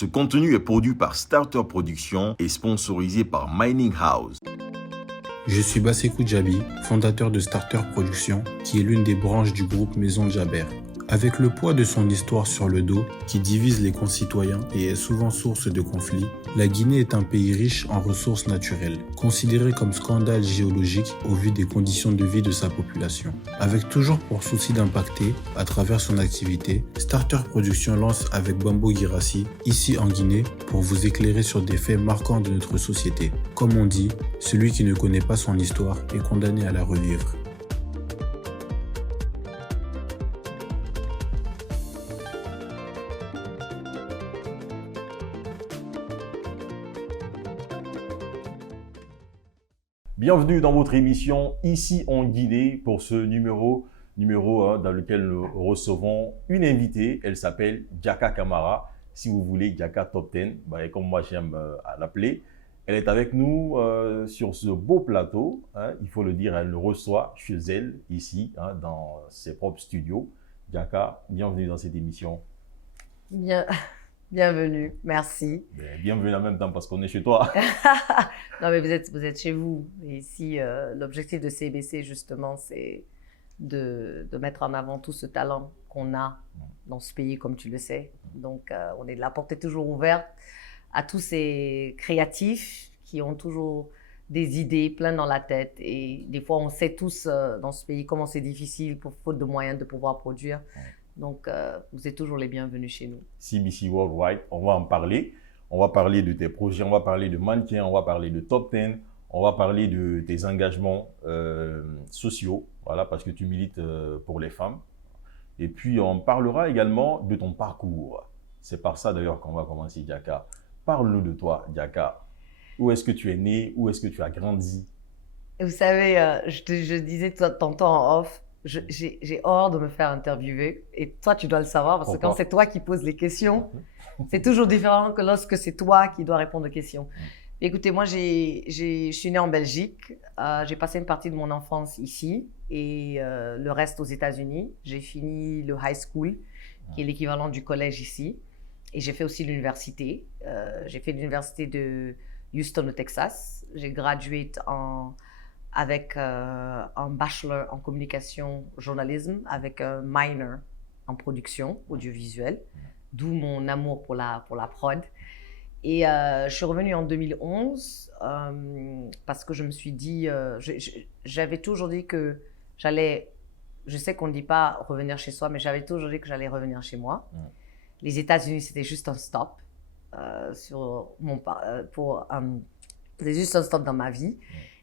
Ce contenu est produit par Starter Productions et sponsorisé par Mining House. Je suis Bassekou Djabi, fondateur de Starter Productions, qui est l'une des branches du groupe Maison Djaber. Avec le poids de son histoire sur le dos, qui divise les concitoyens et est souvent source de conflits, la Guinée est un pays riche en ressources naturelles, considéré comme scandale géologique au vu des conditions de vie de sa population. Avec toujours pour souci d'impacter, à travers son activité, Starter Productions lance avec Bambo Girassi, ici en Guinée, pour vous éclairer sur des faits marquants de notre société. Comme on dit, celui qui ne connaît pas son histoire est condamné à la revivre. Bienvenue dans votre émission Ici en Guinée pour ce numéro dans lequel nous recevons une invitée. Elle s'appelle Diaka Camara. Si vous voulez, Diaka Top 10, comme moi j'aime l'appeler. Elle est avec nous sur ce beau plateau. Il faut le dire, elle le reçoit chez elle, ici, dans ses propres studios. Diaka, bienvenue dans cette émission. Bienvenue, merci. Bienvenue en même temps parce qu'on est chez toi. Non, mais vous êtes chez vous. Et ici, l'objectif de CBC, justement, c'est de mettre en avant tout ce talent qu'on a dans ce pays, comme tu le sais. Donc, on est de la porte est toujours ouverte à tous ces créatifs qui ont toujours des idées plein dans la tête. Et des fois, on sait tous dans ce pays comment c'est difficile, pour faute de moyens, de pouvoir produire. Donc, vous êtes toujours les bienvenus chez nous. CBC Worldwide, on va en parler. On va parler de tes projets, on va parler de mannequin, on va parler de Top 10, on va parler de tes engagements sociaux, voilà, parce que tu milites pour les femmes. Et puis, on parlera également de ton parcours. C'est par ça d'ailleurs qu'on va commencer, Diaka. Parle-nous de toi, Diaka. Où est-ce que tu es né? Où est-ce que tu as grandi? Vous savez, je disais tantôt en off, j'ai horreur de me faire interviewer. Et toi, tu dois le savoir, parce que quand c'est toi qui poses les questions, c'est toujours différent que lorsque c'est toi qui dois répondre aux questions. Écoutez, moi, je suis née en Belgique. J'ai passé une partie de mon enfance ici et le reste aux États-Unis. J'ai fini le high school, qui est l'équivalent du collège ici. Et j'ai fait aussi l'université. J'ai fait l'université de Houston au Texas. J'ai gradué avec un bachelor en communication journalisme avec un minor en production audiovisuelle, d'où mon amour pour la prod. Et je suis revenue en 2011 parce que je me suis dit, j'avais toujours dit que j'allais, je sais qu'on ne dit pas revenir chez soi, mais j'avais toujours dit que j'allais revenir chez moi. Les États-Unis, c'était juste un stop c'était juste un stop dans ma vie.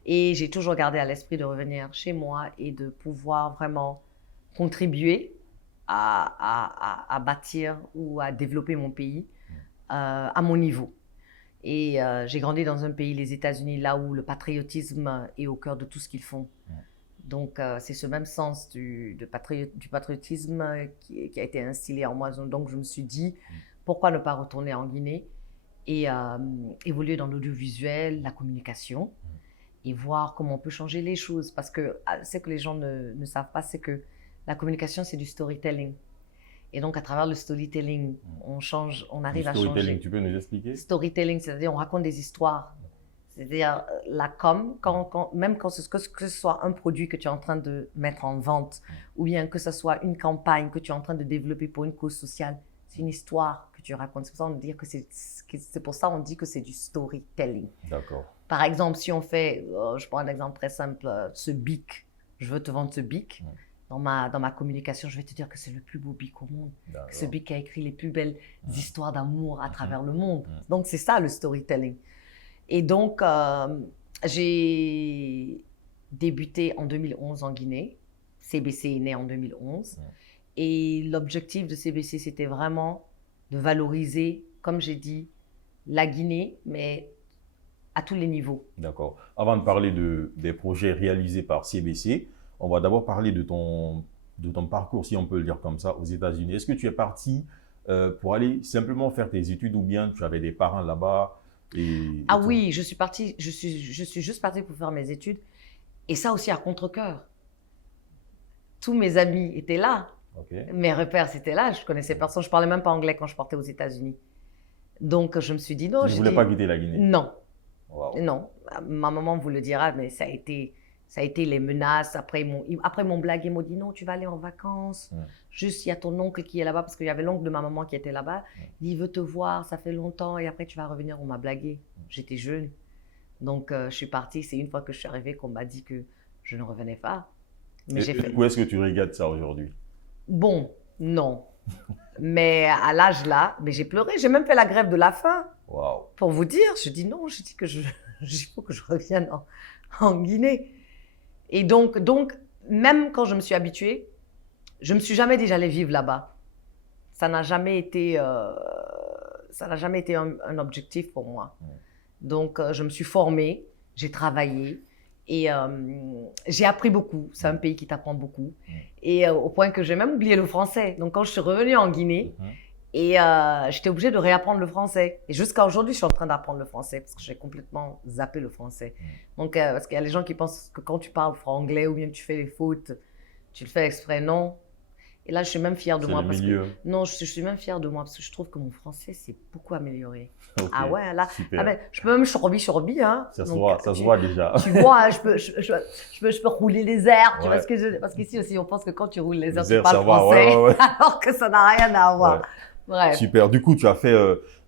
Et j'ai toujours gardé à l'esprit de revenir chez moi et de pouvoir vraiment contribuer à bâtir ou à développer mon pays à mon niveau. Et j'ai grandi dans un pays, les États-Unis, là où le patriotisme est au cœur de tout ce qu'ils font. Donc, c'est ce même sens du patriotisme qui a été instillé en moi. Donc, je me suis dit, pourquoi ne pas retourner en Guinée et évoluer dans l'audiovisuel, la communication, et voir comment on peut changer les choses. Parce que ce que les gens ne savent pas, c'est que la communication, c'est du storytelling. Et donc, à travers le storytelling, on arrive à changer. Storytelling, tu peux nous expliquer? Storytelling, c'est-à-dire on raconte des histoires. C'est-à-dire la com, même que ce soit un produit que tu es en train de mettre en vente, ou bien que ce soit une campagne que tu es en train de développer pour une cause sociale, c'est une histoire que tu racontes. C'est pour ça qu'on dit que c'est du storytelling. D'accord. Par exemple, si on fait, je prends un exemple très simple, ce bic, je veux te vendre ce bic. Dans ma communication, je vais te dire que c'est le plus beau bic au monde. Que ce bic a écrit les plus belles histoires d'amour à travers le monde. Donc, c'est ça le storytelling. Et donc, j'ai débuté en 2011 en Guinée. CBC est né en 2011. Et l'objectif de CBC, c'était vraiment de valoriser, comme j'ai dit, la Guinée, mais à tous les niveaux. D'accord. Avant de parler des projets réalisés par CBC, on va d'abord parler de ton parcours, si on peut le dire comme ça, aux États-Unis. Est-ce que tu es parti pour aller simplement faire tes études ou bien tu avais des parents là-bas oui, je suis juste partie pour faire mes études. Et ça aussi à contre-cœur. Tous mes amis étaient là. Mes repères, c'était là. Je connaissais personne. Je parlais même pas anglais quand je partais aux États-Unis. Donc, je me suis dit non. Tu ne voulais pas quitter la Guinée? Non. Wow. Non. Ma maman vous le dira, mais ça a été les menaces. Après, mon blague, ils m'ont dit non, tu vas aller en vacances. Juste, il y a ton oncle qui est là-bas, parce qu'il y avait l'oncle de ma maman qui était là-bas. Il veut te voir, ça fait longtemps, et après, tu vas revenir. On m'a blagué. J'étais jeune. Donc, je suis partie. C'est une fois que je suis arrivée qu'on m'a dit que je ne revenais pas. Mais Où est-ce que tu regardes ça aujourd'hui? Bon, non. Mais à l'âge là, mais j'ai pleuré. J'ai même fait la grève de la faim. Wow. Pour vous dire, je dis non, je dis que il faut que je revienne en Guinée. Et donc, même quand je me suis habituée, je me suis jamais dit j'allais vivre là-bas. Ça n'a jamais été un objectif pour moi. Donc, je me suis formée, j'ai travaillé et j'ai appris beaucoup. C'est un pays qui t'apprend beaucoup. Et au point que j'ai même oublié le français. Donc, quand je suis revenue en Guinée, et j'étais obligée de réapprendre le français. Et jusqu'à aujourd'hui, je suis en train d'apprendre le français parce que j'ai complètement zappé le français. Donc, parce qu'il y a les gens qui pensent que quand tu parles franglais ou bien tu fais des fautes, tu le fais exprès. Non. Et là, je suis même fière de moi. Non, je suis même fière de moi parce que je trouve que mon français s'est beaucoup amélioré. Okay. Ah ouais, là. Ah ben, je peux même chorbi, hein. Ça se voit déjà. Tu vois, hein, je peux rouler les airs. Tu vois ce que parce qu'ici aussi, on pense que quand tu roules les airs, tu parles français. Alors que ça n'a rien à voir. Bref. Super. Du coup, tu as fait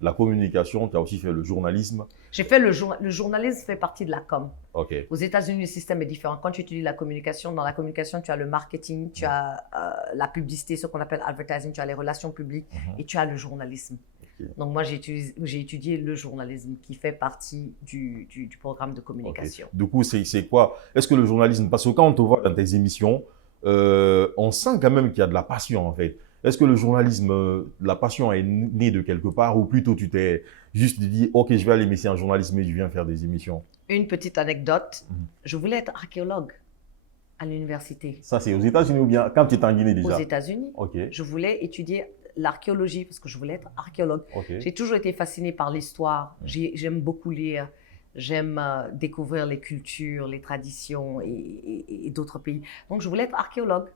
la communication, tu as aussi fait le journalisme. J'ai fait le journalisme fait partie de la com. Okay. Aux États-Unis, le système est différent. Quand tu étudies la communication, dans la communication, tu as le marketing, tu as la publicité, ce qu'on appelle advertising, tu as les relations publiques et tu as le journalisme. Okay. Donc moi, j'ai étudié le journalisme qui fait partie du programme de communication. Okay. Du coup, c'est quoi? Est-ce que le journalisme, parce que quand on te voit dans tes émissions, on sent quand même qu'il y a de la passion en fait. Est-ce que le journalisme, la passion est née de quelque part ou plutôt tu t'es juste dit « Ok, je vais aller m'essayer en journalisme et je viens faire des émissions ». Une petite anecdote, je voulais être archéologue à l'université. Ça, c'est aux États-Unis ou bien quand tu étais en Guinée déjà? Aux États-Unis. Okay. Je voulais étudier l'archéologie parce que je voulais être archéologue. Okay. J'ai toujours été fascinée par l'histoire. J'aime beaucoup lire. J'aime découvrir les cultures, les traditions et d'autres pays. Donc, je voulais être archéologue.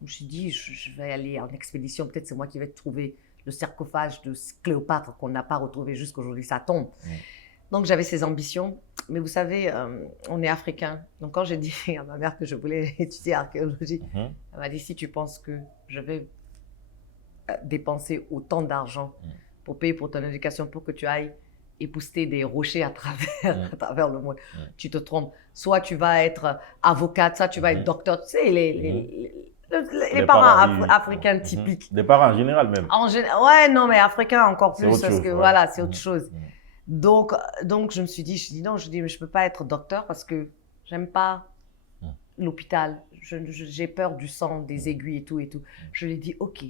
Je me suis dit, je vais aller en expédition. Peut-être c'est moi qui vais trouver le sarcophage de Cléopâtre qu'on n'a pas retrouvé jusqu'aujourd'hui. Ça tombe. Donc, j'avais ces ambitions. Mais vous savez, on est africain. Donc, quand j'ai dit à ma mère que je voulais étudier l'archéologie, elle m'a dit, si tu penses que je vais dépenser autant d'argent pour payer pour ton éducation, pour que tu ailles épousseter des rochers à travers le monde, tu te trompes. Soit tu vas être avocate, soit tu vas être docteur. Tu sais, les parents africains typiques. Des parents en général même. Ouais, non, mais africains encore plus parce que voilà, c'est autre chose. Donc, je me suis dit, non, mais je peux pas être docteur parce que j'aime pas l'hôpital. J'ai peur du sang, des aiguilles et tout et tout. Je lui ai dit, ok,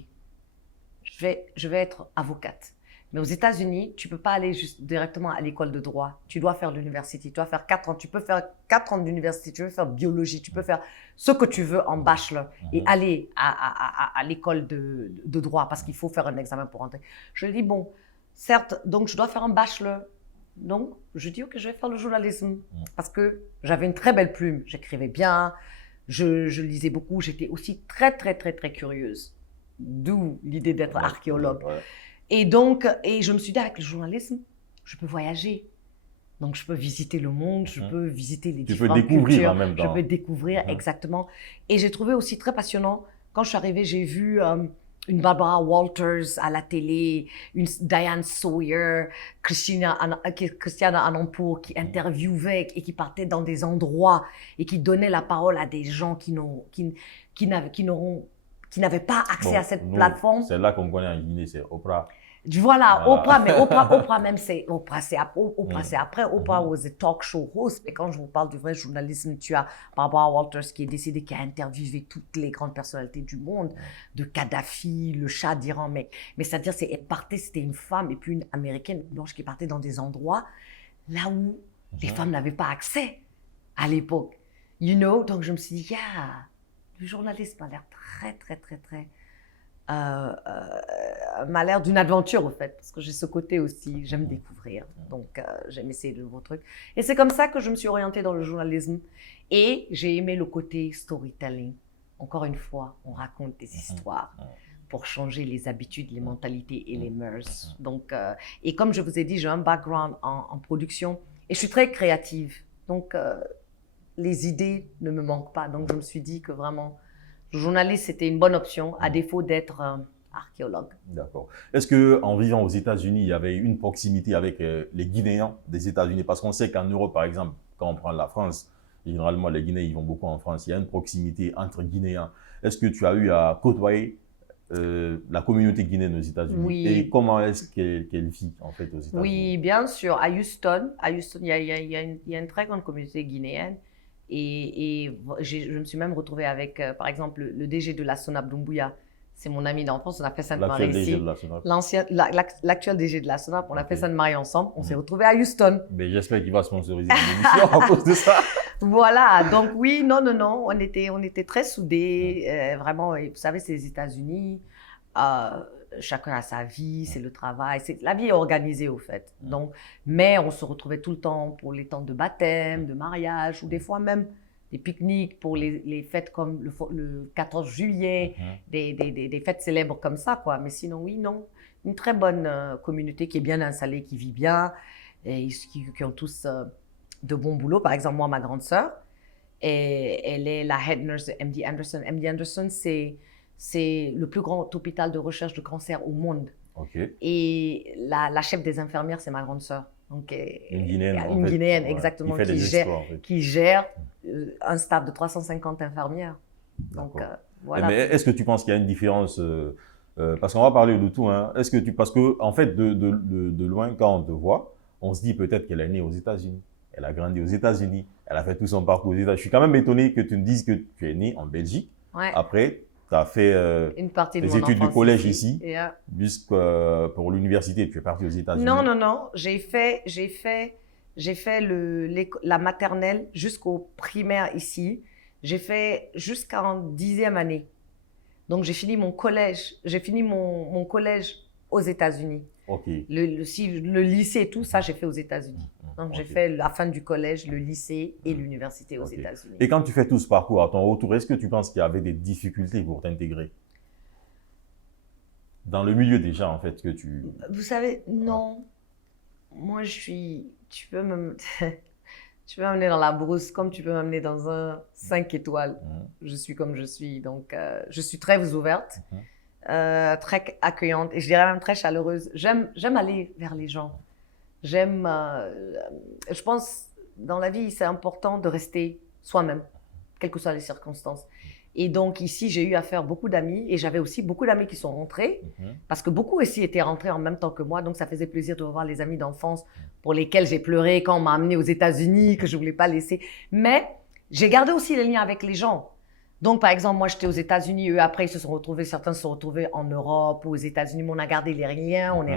je vais être avocate. Mais aux États-Unis, tu peux pas aller juste directement à l'école de droit. Tu dois faire l'université. Tu dois faire 4 ans. Tu peux faire 4 ans d'université. Tu peux faire biologie. Tu peux faire ce que tu veux en bachelor et aller à l'école de droit parce qu'il faut faire un examen pour entrer. Je lui ai dit, bon, certes, donc je dois faire un bachelor. Donc, je dis, ok, je vais faire le journalisme parce que j'avais une très belle plume. J'écrivais bien. Je lisais beaucoup. J'étais aussi très, très, très, très curieuse. D'où l'idée d'être archéologue. Et donc, je me suis dit, avec le journalisme, je peux voyager. Donc, je peux visiter le monde, je peux visiter les différentes cultures. Tu peux découvrir en même temps. Je peux découvrir, exactement. Et j'ai trouvé aussi très passionnant, quand je suis arrivée, j'ai vu une Barbara Walters à la télé, une Diane Sawyer, Christiana Amanpour qui interviewait et qui partait dans des endroits et qui donnait la parole à des gens qui n'avaient pas accès à cette plateforme. C'est là qu'on connaît en Guinée, c'est Oprah. Voilà, Oprah, mais Oprah même, c'est après. Oprah was a talk show host. Et quand je vous parle du vrai journalisme, tu as Barbara Walters qui est décédée, qui a interviewé toutes les grandes personnalités du monde, de Kadhafi, le Shah d'Iran. Mais c'est-à-dire, c'était une femme et puis une américaine blanche qui partait dans des endroits là où les femmes n'avaient pas accès à l'époque. You know? Donc je me suis dit, le journalisme a l'air très, très, très, très... m'a l'air d'une aventure, en fait, parce que j'ai ce côté aussi, j'aime découvrir. Donc, j'aime essayer de nouveaux trucs. Et c'est comme ça que je me suis orientée dans le journalisme. Et j'ai aimé le côté storytelling. Encore une fois, on raconte des histoires. pour changer les habitudes, les mentalités et les mœurs. Donc, et comme je vous ai dit, j'ai un background en production et je suis très créative. Donc, les idées ne me manquent pas. Donc, je me suis dit que vraiment, journaliste, c'était une bonne option, à défaut d'être archéologue. D'accord. Est-ce qu'en vivant aux États-Unis, il y avait une proximité avec les Guinéens des États-Unis? Parce qu'on sait qu'en Europe, par exemple, quand on prend la France, généralement, les Guinéens, ils vont beaucoup en France. Il y a une proximité entre Guinéens. Est-ce que tu as eu à côtoyer la communauté guinéenne aux États-Unis? Oui. Et comment est-ce qu'elle vit, en fait, aux États-Unis? Oui, bien sûr. À Houston, il y a une très grande communauté guinéenne. Et je me suis même retrouvée avec, par exemple, le DG de la SONAP, Doumbouya. C'est mon ami d'enfance. On a fait Sainte-Marie ici. L'actuel DG de la SONAP, on a fait Sainte-Marie ensemble. On s'est retrouvés à Houston. Mais j'espère qu'il va sponsoriser l'émission à cause de ça. Voilà, donc oui, non, on était très soudés, vraiment, et vous savez, c'est les États-Unis, chacun a sa vie, c'est le travail, la vie est organisée au fait. Donc, mais on se retrouvait tout le temps pour les temps de baptême, de mariage, ou des fois même des pique-niques pour les fêtes comme le 14 juillet, des fêtes célèbres comme ça, quoi. Mais sinon, oui, non, une très bonne communauté qui est bien installée, qui vit bien, et qui ont tous... de bons boulots. Par exemple, moi, ma grande sœur, elle est la head nurse de MD Anderson. MD Anderson, c'est le plus grand hôpital de recherche de cancer au monde. Okay. Et la chef des infirmières, c'est ma grande sœur. Donc, une Guinéenne, une Guinéenne, ouais, exactement, qui gère un staff de 350 infirmières. Donc, voilà. Mais est-ce que tu penses qu'il y a une différence parce qu'on va parler de tout, hein. Est-ce que parce que, en fait, de loin, quand on te voit, on se dit peut-être qu'elle est née aux États-Unis. Elle a grandi aux États-Unis. Elle a fait tout son parcours aux États-Unis. Je suis quand même étonné que tu me dises que tu es née en Belgique. Ouais. Après, tu as fait une partie de tes études de collège ici. Yeah. Pour l'université, tu es parti aux États-Unis. Non. J'ai fait la maternelle jusqu'au primaire ici. J'ai fait jusqu'en 10e année. Donc, j'ai fini mon collège. J'ai fini mon collège aux États-Unis. Okay. Le lycée et tout ça, j'ai fait aux États-Unis. Donc, j'ai fait la fin du collège, le lycée et l'université aux États-Unis. Et quand tu fais tout ce parcours à ton retour, est-ce que tu penses qu'il y avait des difficultés pour t'intégrer? Dans le milieu déjà, en fait, que tu... Vous savez, non. Moi, tu peux m'amener dans la brousse comme tu peux m'amener dans un 5 étoiles. Je suis comme je suis. Donc, je suis très ouverte. Très accueillante et je dirais même très chaleureuse. J'aime aller vers les gens. Je pense, dans la vie, c'est important de rester soi-même, quelles que soient les circonstances. Et donc, ici, j'ai eu à faire beaucoup d'amis et j'avais aussi beaucoup d'amis qui sont rentrés parce que beaucoup ici étaient rentrés en même temps que moi. Donc, ça faisait plaisir de revoir les amis d'enfance pour lesquels j'ai pleuré quand on m'a amené aux États-Unis, que je ne voulais pas laisser. Mais j'ai gardé aussi les liens avec les gens. Donc, par exemple, moi, j'étais aux États-Unis. Eux, après, certains se sont retrouvés en Europe ou aux États-Unis. Mais on a gardé les liens. On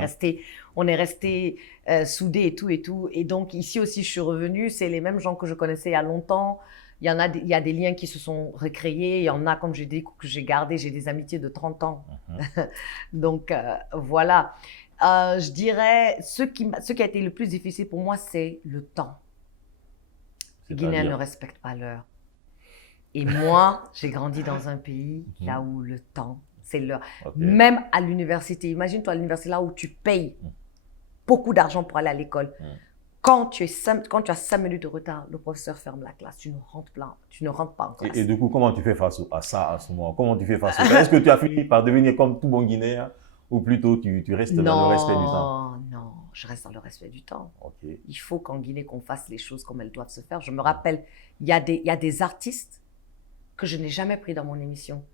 est restés soudés et tout. Et donc, ici aussi, je suis revenue. C'est les mêmes gens que je connaissais il y a longtemps. Il y a des liens qui se sont recréés. Il y en a, comme j'ai dit, que j'ai gardé. J'ai des amitiés de 30 ans. Donc, voilà. Je dirais, ce qui a été le plus difficile pour moi, c'est le temps. Les Guinéens ne respectent pas l'heure. Et moi, j'ai grandi dans un pays là où le temps, c'est l'heure. Même à l'université. Imagine-toi à l'université, là où tu payes beaucoup d'argent pour aller à l'école. Quand tu as 5 minutes de retard, le professeur ferme la classe. Tu ne rentres pas en classe. Et du coup, comment tu fais face à ça à ce moment? Comment tu fais face à ça? Est-ce que tu as fini par devenir comme tout bon Guinéen ou plutôt tu restes dans le respect du temps? Non, je reste dans le respect du temps. Il faut qu'en Guinée, qu'on fasse les choses comme elles doivent se faire. Je me rappelle, il y a des artistes que je n'ai jamais pris dans mon émission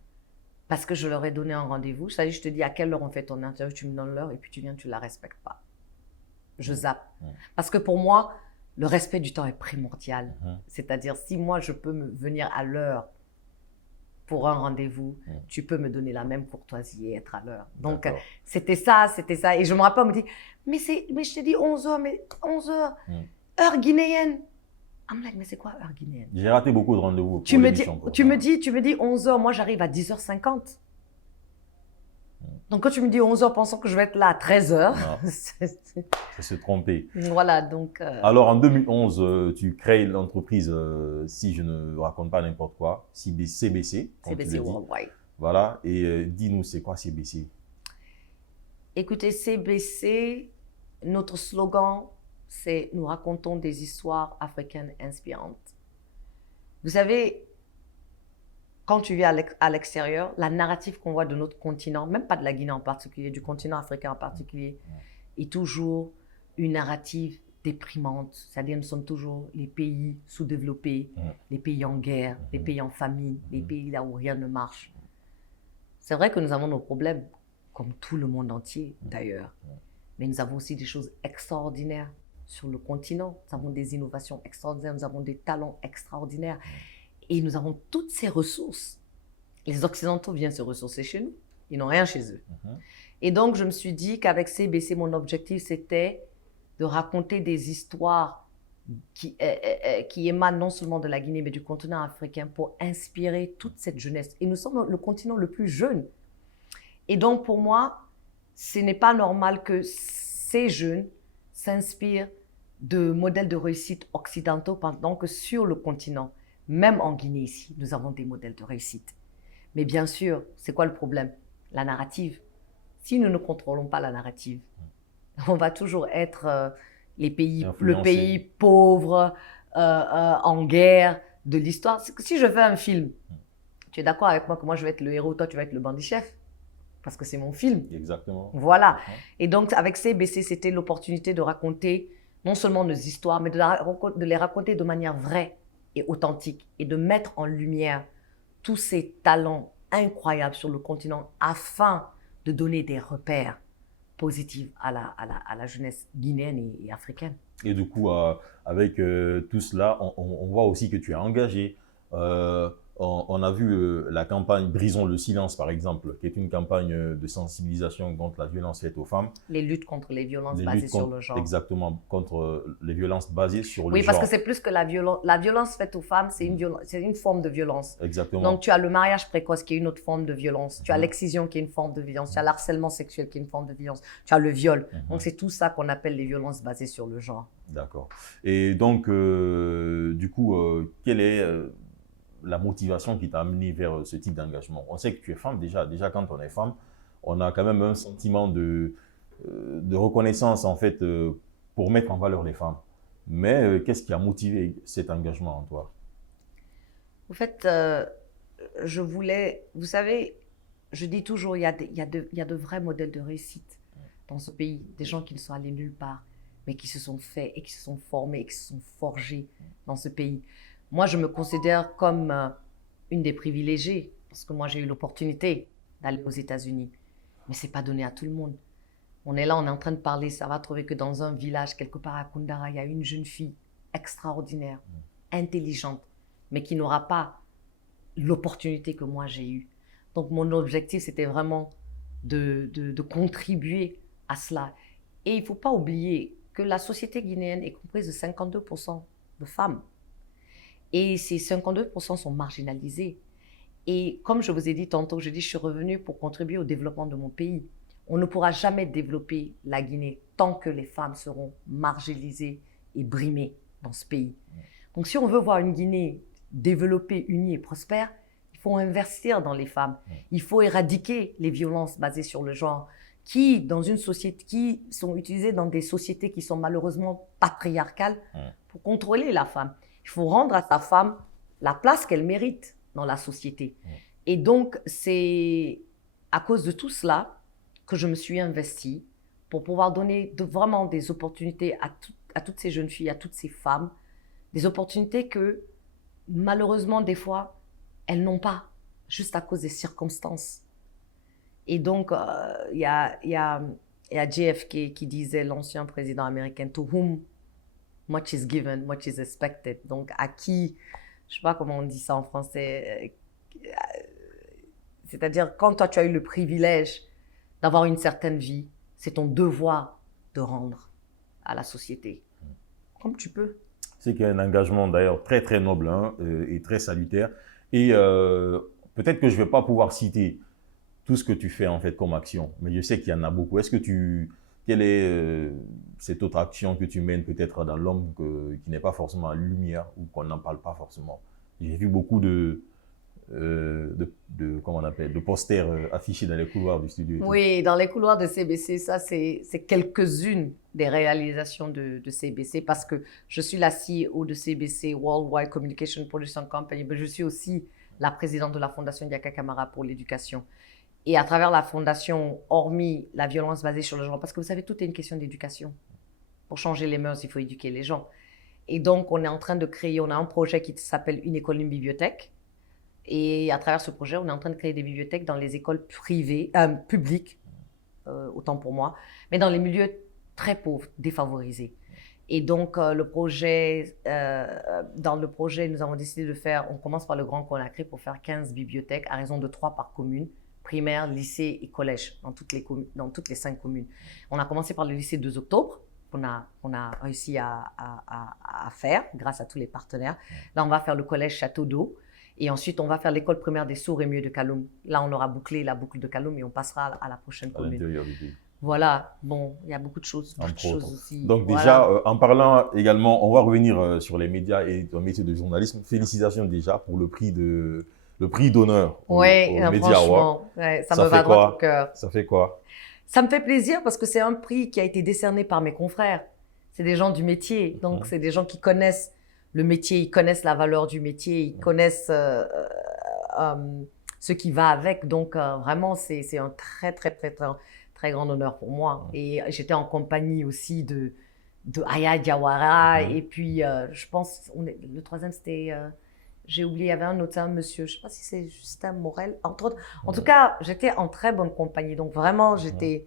parce que je leur ai donné un rendez-vous. C'est-à-dire, je te dis à quelle heure on fait ton interview, tu me donnes l'heure et puis tu viens, tu ne la respectes pas. Je zappe. Parce que pour moi, le respect du temps est primordial. C'est-à-dire, si moi, je peux venir à l'heure pour un rendez-vous, tu peux me donner la même courtoisie et être à l'heure. Donc, c'était ça. Et je me rappelle, on me dit, mais je te dis 11h, mais 11h, heure guinéenne. I'm like, mais c'est quoi heure guinéenne? J'ai raté beaucoup de rendez-vous. Tu me dis 11h, moi j'arrive à 10h50. Donc quand tu me dis 11h pensant que je vais être là à 13h, c'est se tromper. Voilà, donc... Alors en 2011, tu crées l'entreprise, si je ne raconte pas n'importe quoi, CBC. CBC Worldwide. Voilà, et dis-nous, c'est quoi CBC? Écoutez, CBC, notre slogan, c'est « Nous racontons des histoires africaines inspirantes ». Vous savez, quand tu vis à l'extérieur, la narrative qu'on voit de notre continent, même pas de la Guinée en particulier, du continent africain en particulier, est toujours une narrative déprimante. C'est-à-dire, nous sommes toujours les pays sous-développés, les pays en guerre, les pays en famine, les pays là où rien ne marche. C'est vrai que nous avons nos problèmes, comme tout le monde entier d'ailleurs. Mais nous avons aussi des choses extraordinaires sur le continent. Nous avons des innovations extraordinaires, nous avons des talents extraordinaires. Et nous avons toutes ces ressources. Les Occidentaux viennent se ressourcer chez nous. Ils n'ont rien chez eux. Et donc, je me suis dit qu'avec CBC, mon objectif, c'était de raconter des histoires qui émanent non seulement de la Guinée, mais du continent africain pour inspirer toute cette jeunesse. Et nous sommes le continent le plus jeune. Et donc, pour moi, ce n'est pas normal que ces jeunes s'inspirent de modèles de réussite occidentaux pendant que sur le continent, même en Guinée ici, nous avons des modèles de réussite. Mais bien sûr, c'est quoi le problème? La narrative. Si nous ne contrôlons pas la narrative, on va toujours être le pays pauvre, en guerre de l'histoire. Si je fais un film, tu es d'accord avec moi que moi je vais être le héros, toi tu vas être le bandit-chef? Parce que c'est mon film. Exactement. Voilà. Et donc, avec CBC, c'était l'opportunité de raconter non seulement nos histoires, mais de les raconter de manière vraie et authentique et de mettre en lumière tous ces talents incroyables sur le continent afin de donner des repères positifs à la jeunesse guinéenne et africaine. Et du coup, avec tout cela, on voit aussi que tu es engagé. On a vu la campagne Brisons le silence, par exemple, qui est une campagne de sensibilisation contre la violence faite aux femmes. Les luttes contre les violences basées sur le genre. Exactement, contre les violences basées sur le genre. Oui, parce que c'est plus que la violence. La violence faite aux femmes, c'est une forme de violence. Exactement. Donc, tu as le mariage précoce qui est une autre forme de violence. Tu as l'excision qui est une forme de violence. Tu as l'harcèlement sexuel qui est une forme de violence. Tu as le viol. Donc, c'est tout ça qu'on appelle les violences basées sur le genre. D'accord. Et donc, du coup, quelle est la motivation qui t'a amené vers ce type d'engagement? On sait que tu es femme déjà quand on est femme, on a quand même un sentiment de reconnaissance en fait pour mettre en valeur les femmes. Mais qu'est-ce qui a motivé cet engagement en toi? En fait, je voulais, vous savez, je dis toujours, il y a de vrais modèles de réussite dans ce pays, des gens qui ne sont allés nulle part, mais qui se sont faits et qui se sont formés et qui se sont forgés dans ce pays. Moi, je me considère comme une des privilégiées, parce que moi, j'ai eu l'opportunité d'aller aux États-Unis. Mais ce n'est pas donné à tout le monde. On est là, on est en train de parler, ça va trouver que dans un village, quelque part à Koundara, il y a une jeune fille extraordinaire, intelligente, mais qui n'aura pas l'opportunité que moi j'ai eue. Donc, mon objectif, c'était vraiment de contribuer à cela. Et il ne faut pas oublier que la société guinéenne est comprise de 52% de femmes. Et ces 52% sont marginalisés. Et comme je vous ai dit tantôt, je suis revenue pour contribuer au développement de mon pays. On ne pourra jamais développer la Guinée tant que les femmes seront marginalisées et brimées dans ce pays. Donc si on veut voir une Guinée développée, unie et prospère, il faut investir dans les femmes. Il faut éradiquer les violences basées sur le genre qui sont utilisées dans des sociétés qui sont malheureusement patriarcales pour contrôler la femme. Il faut rendre à sa femme la place qu'elle mérite dans la société. Et donc, c'est à cause de tout cela que je me suis investie pour pouvoir donner vraiment des opportunités à toutes ces jeunes filles, à toutes ces femmes, des opportunités que, malheureusement, des fois, elles n'ont pas, juste à cause des circonstances. Et donc, il y a JFK qui disait, l'ancien président américain, « To whom much is given, much is expected ». Donc, à qui, je ne sais pas comment on dit ça en français, c'est-à-dire quand toi tu as eu le privilège d'avoir une certaine vie, c'est ton devoir de rendre à la société, comme tu peux. C'est qu'il y a un engagement d'ailleurs très très noble et très salutaire. Et peut-être que je ne vais pas pouvoir citer tout ce que tu fais en fait comme action, mais je sais qu'il y en a beaucoup. Quelle est cette autre action que tu mènes peut-être dans l'ombre qui n'est pas forcément en lumière ou qu'on n'en parle pas forcément? J'ai vu beaucoup de comment on appelle, de posters affichés dans les couloirs du studio. Oui, dans les couloirs de CBC, ça, c'est quelques-unes des réalisations de CBC parce que je suis la CEO de CBC, Worldwide Communication Production Company, mais je suis aussi la présidente de la Fondation Diaka Camara pour l'éducation. Et à travers la fondation, hormis la violence basée sur le genre, parce que vous savez, tout est une question d'éducation. Pour changer les mœurs, il faut éduquer les gens. Et donc, on est en train de créer, on a un projet qui s'appelle Une école, une bibliothèque. Et à travers ce projet, on est en train de créer des bibliothèques dans les écoles privées, publiques, autant pour moi, mais dans les milieux très pauvres, défavorisés. Et donc, dans le projet, nous avons décidé de faire, on commence par le Grand Conakry pour faire 15 bibliothèques à raison de 3 par commune, primaire, lycée et collège, dans toutes les 5 communes. On a commencé par le lycée 2 octobre, qu'on a réussi à faire grâce à tous les partenaires. Là, on va faire le collège Château d'Eau. Et ensuite, on va faire l'école primaire des sourds et muets de Kaloum. Là, on aura bouclé la boucle de Kaloum et on passera à la prochaine commune. Voilà, bon, il y a beaucoup de choses aussi. Donc voilà. déjà, en parlant également, on va revenir sur les médias et ton métier de journalisme. Félicitations déjà pour le prix d'honneur au Media Award. Ouais, ça me va droit au cœur. Ça fait quoi? Ça me fait plaisir parce que c'est un prix qui a été décerné par mes confrères. C'est des gens du métier, donc c'est des gens qui connaissent le métier, ils connaissent la valeur du métier, ils connaissent ce qui va avec. Donc, vraiment, c'est un très, très, très, très, très grand honneur pour moi. Et j'étais en compagnie aussi de Aya Diawara. Et puis, je pense, le troisième, c'était, j'ai oublié, il y avait un autre, un monsieur, je ne sais pas si c'est Justin Morel, entre autres. En tout cas, j'étais en très bonne compagnie. Donc, vraiment, j'étais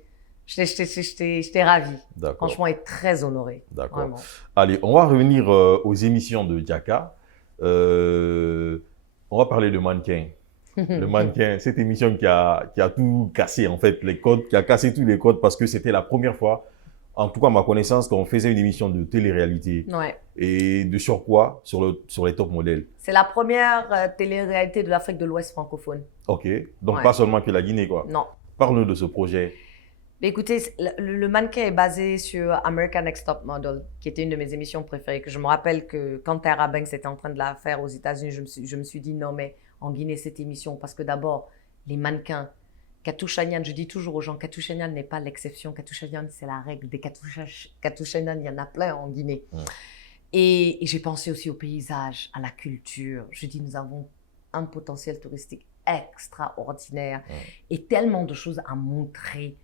ravie. Franchement, et très honorée. D'accord. Vraiment. Allez, on va revenir aux émissions de Diaka. On va parler de Mannequin. Le Mannequin, cette émission qui a tout cassé, en fait, les codes, qui a cassé tous les codes parce que c'était la première fois, en tout cas à ma connaissance, qu'on faisait une émission de télé-réalité. Ouais. Et de surcroît sur les top modèles. C'est la première télé-réalité de l'Afrique de l'Ouest francophone. Ok, donc pas seulement que la Guinée, quoi. Non. Parle-nous de ce projet. Écoutez, le Mannequin est basé sur American Next Top Model, qui était une de mes émissions préférées. Que je me rappelle que quand Tyra Banks était en train de la faire aux États-Unis, je me suis dit non, mais en Guinée, cette émission, parce que d'abord, les mannequins, Katouchanian, je dis toujours aux gens, Katouchanian n'est pas l'exception, Katouchanian, c'est la règle. Des Katouchanian, il y en a plein en Guinée. Et j'ai pensé aussi au paysage, à la culture. Je dis, nous avons un potentiel touristique extraordinaire et tellement de choses à montrer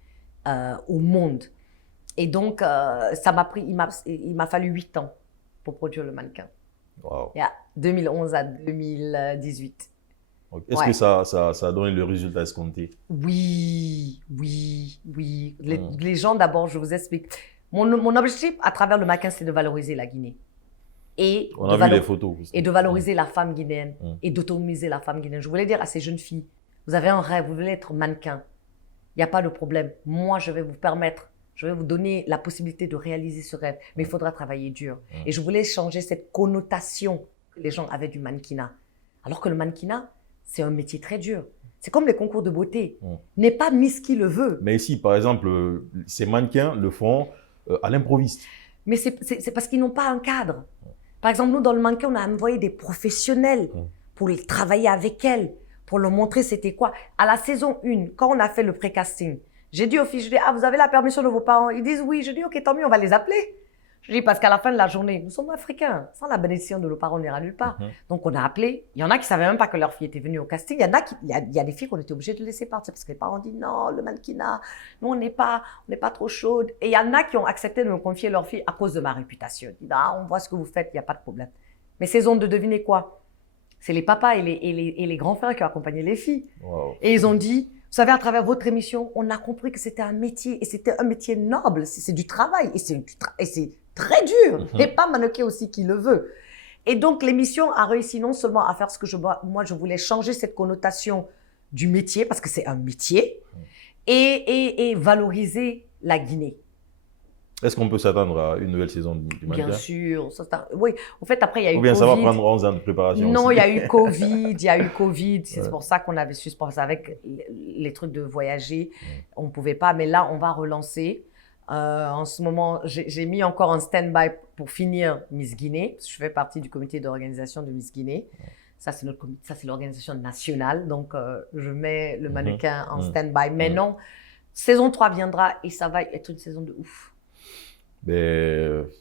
au monde. Et donc, il m'a fallu 8 ans pour produire le Mannequin. Wow. Yeah, 2011 à 2018. Est-ce que ça a donné le résultat escompté? Oui. Les gens, d'abord, je vous explique. Mon objectif à travers le Mannequin, c'est de valoriser la Guinée. On a vu les photos. Et de valoriser la femme guinéenne et d'autonomiser la femme guinéenne. Je voulais dire à ces jeunes filles, vous avez un rêve, vous voulez être mannequin. Il n'y a pas de problème. Moi, je vais vous donner la possibilité de réaliser ce rêve. Mais il faudra travailler dur. Et je voulais changer cette connotation que les gens avaient du mannequinat. Alors que le mannequinat, c'est un métier très dur. C'est comme les concours de beauté. N'est pas Miss qui le veut. Mais ici, par exemple, ces mannequins le font à l'improviste. Mais c'est parce qu'ils n'ont pas un cadre. Par exemple, nous, dans le Mannequin, on a envoyé des professionnels pour travailler avec elles, pour leur montrer c'était quoi. À la saison 1, quand on a fait le pré-casting, j'ai dit aux filles, vous avez la permission de vos parents? Ils disent oui. Je dis, ok, tant mieux, on va les appeler. Je dis, parce qu'à la fin de la journée, nous sommes africains. Sans la bénédiction de nos parents, on n'ira nulle part. Donc, on a appelé. Il y en a qui ne savaient même pas que leur fille était venue au casting. Il y a des filles qu'on était obligés de laisser partir parce que les parents disent non, le mannequinat, nous, on n'est pas trop chaudes. Et il y en a qui ont accepté de me confier leur fille à cause de ma réputation. Ils disent, on voit ce que vous faites, il n'y a pas de problème. Mais saison de devinez quoi? C'est les papas et les grands frères qui ont accompagné les filles. Wow. Et ils ont dit, vous savez, à travers votre émission, on a compris que c'était un métier et c'était un métier noble. C'est du travail et c'est très dur. Et pas mannequin aussi qui le veut. Et donc, l'émission a réussi non seulement à faire ce que moi, je voulais changer cette connotation du métier, parce que c'est un métier, et valoriser la Guinée. Est-ce qu'on peut s'attendre à une nouvelle saison du Mannequin? Bien sûr. Oui, en fait, après, il y a eu Ou bien Covid. Ça va prendre 11 ans de préparation Non, aussi. il y a eu Covid. C'est pour ça qu'on avait suspendu avec les trucs de voyager. On ne pouvait pas, mais là, on va relancer. En ce moment, j'ai mis encore un stand-by pour finir Miss Guinée. Parce que je fais partie du comité d'organisation de Miss Guinée. Ça, c'est l'organisation nationale. Donc, je mets le mannequin en stand-by. Mais non, saison 3 viendra et ça va être une saison de ouf.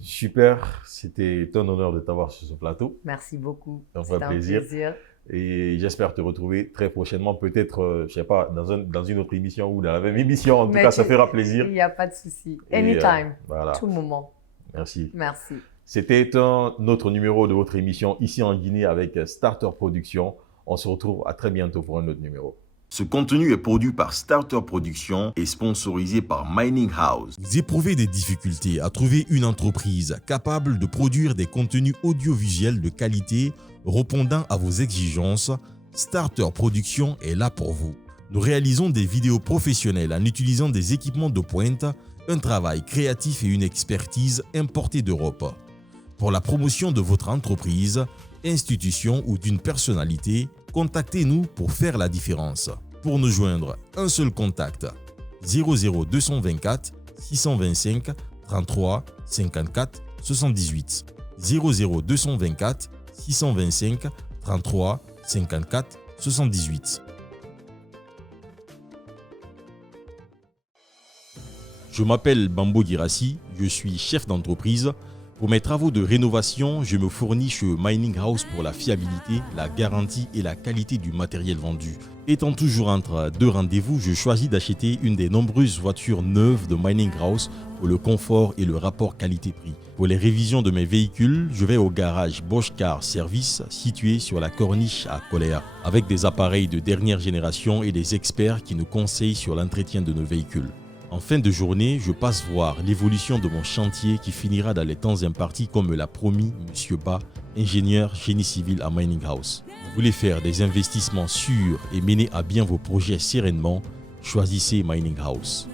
Super, c'était un honneur de t'avoir sur ce plateau. Merci beaucoup. Un vrai plaisir. Et j'espère te retrouver très prochainement, peut-être, je sais pas, dans une autre émission ou dans la même émission. En tout cas, ça fera plaisir. Il n'y a pas de souci. Anytime, voilà. tout moment. Merci. Merci. C'était un autre numéro de votre émission ici en Guinée avec Starter Productions. On se retrouve à très bientôt pour un autre numéro. Ce contenu est produit par Starter Productions et sponsorisé par Mining House. Vous éprouvez des difficultés à trouver une entreprise capable de produire des contenus audiovisuels de qualité répondant à vos exigences? Starter Productions est là pour vous. Nous réalisons des vidéos professionnelles en utilisant des équipements de pointe, un travail créatif et une expertise importée d'Europe. Pour la promotion de votre entreprise, institution ou d'une personnalité, contactez-nous pour faire la différence. Pour nous joindre, un seul contact 00224 625 33 54 78 00224 625 33 54 78. Je m'appelle Bambo Girassi, je suis chef d'entreprise. Pour mes travaux de rénovation, je me fournis chez Mining House pour la fiabilité, la garantie et la qualité du matériel vendu. Étant toujours entre deux rendez-vous, je choisis d'acheter une des nombreuses voitures neuves de Mining House pour le confort et le rapport qualité-prix. Pour les révisions de mes véhicules, je vais au garage Bosch Car Service situé sur la corniche à Coléa, avec des appareils de dernière génération et des experts qui nous conseillent sur l'entretien de nos véhicules. En fin de journée, je passe voir l'évolution de mon chantier qui finira dans les temps impartis comme me l'a promis M. Ba, ingénieur génie civil à Mining House. Vous voulez faire des investissements sûrs et mener à bien vos projets sereinement, choisissez Mining House.